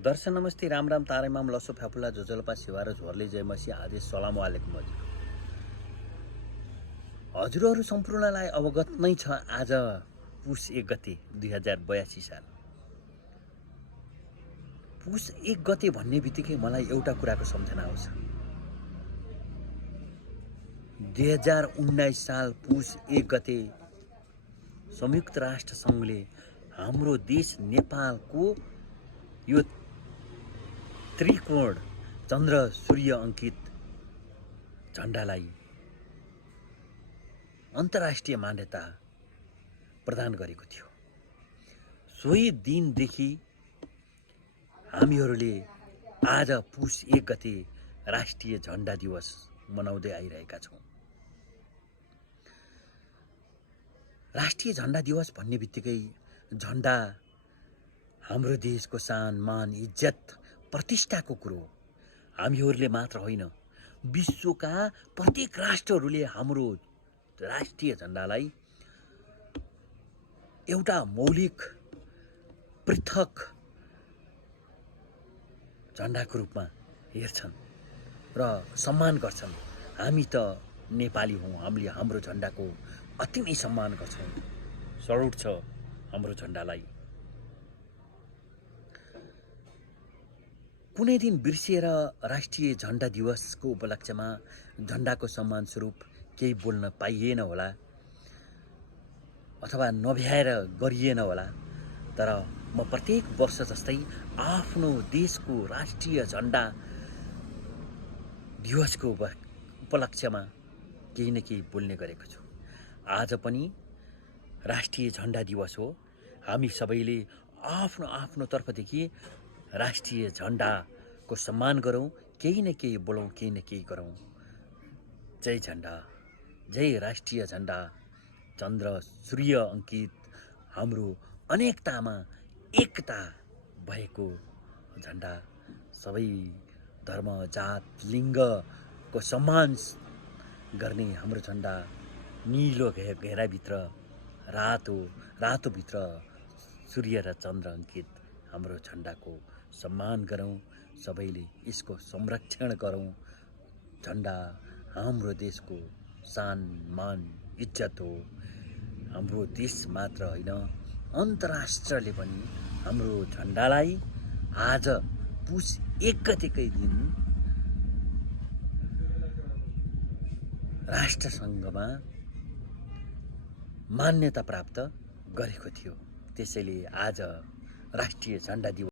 दर्शन नमस्ते राम राम तारेमाम लसो फ्याफुला जोजलपा सिवा र झोरले जय मसी आदेश सलाम वालेकुम हजुरहरू सम्पूर्णलाई अवगत नै छ। आज पुस 1 गते 2082 साल। पुस 1 गते भन्ने बित्तिकै मलाई एउटा कुराको सम्झना आउँछ। 2019 साल पुस 1 गते संयुक्त राष्ट्र सङ्घले हाम्रो देश नेपालको यो त्रिकोण चन्द्र सूर्य अंकित झण्डालाई अन्तर्राष्ट्रिय मान्यता प्रदान गरेको थियो। सोही दिनदेखि हामीहरूले आज पुस 1 गते राष्ट्रिय झण्डा दिवस मनाउँदै आइरहेका छौँ। राष्ट्रिय झण्डा दिवस भन्ने बित्तिकै झण्डा हाम्रो देशको सान मान इज्जत प्रतिष्ठाको कुरो। हामीहरूले मात्र होइन, विश्वका प्रत्येक राष्ट्रहरूले हाम्रो राष्ट्रिय झण्डालाई एउटा मौलिक पृथक झण्डाको रूपमा हेर्छन् र सम्मान गर्छन्। हामी त नेपाली हौँ, हामीले हाम्रो झण्डाको अति नै सम्मान गर्छौँ। सल्युट छ हाम्रो झण्डालाई। कुनै दिन बिर्सिएर राष्ट्रिय झण्डा दिवसको उपलक्ष्यमा झण्डाको सम्मान स्वरूप केही बोल्न पाइएन होला अथवा नभ्याएर गरिएन होला, तर म प्रत्येक वर्ष जस्तै आफ्नो देशको राष्ट्रिय झण्डा दिवसको उपलक्ष्यमा केही न केही बोल्ने गरेको छु। आज पनि राष्ट्रिय झण्डा दिवस हो। हामी सबैले आफ्नो आफ्नो तर्फदेखि राष्ट्रिय झण्डाको सम्मान गरौँ, केही न केही बोलौँ, केही न केही गरौँ। जय झण्डा, जय राष्ट्रिय झण्डा, चन्द्र सूर्य अंकित हाम्रो अनेकतामा एकता भएको झण्डा। सबै धर्म जात लिङ्गको सम्मान गर्ने हाम्रो झण्डा। नीलो घेराभित्र रातोभित्र सूर्य र चन्द्र अंकित हाम्रो झण्डाको सम्मान गरौँ। सबैले यसको संरक्षण गरौँ। झण्डा हाम्रो देशको सान मान इज्जत हो। हाम्रो देश मात्र होइन, अन्तर्राष्ट्रले पनि हाम्रो झण्डालाई आज पुस 1 गतेकै दिन राष्ट्रसङ्घमा मान्यता प्राप्त गरेको थियो। त्यसैले आज राष्ट्रिय झण्डा दिवस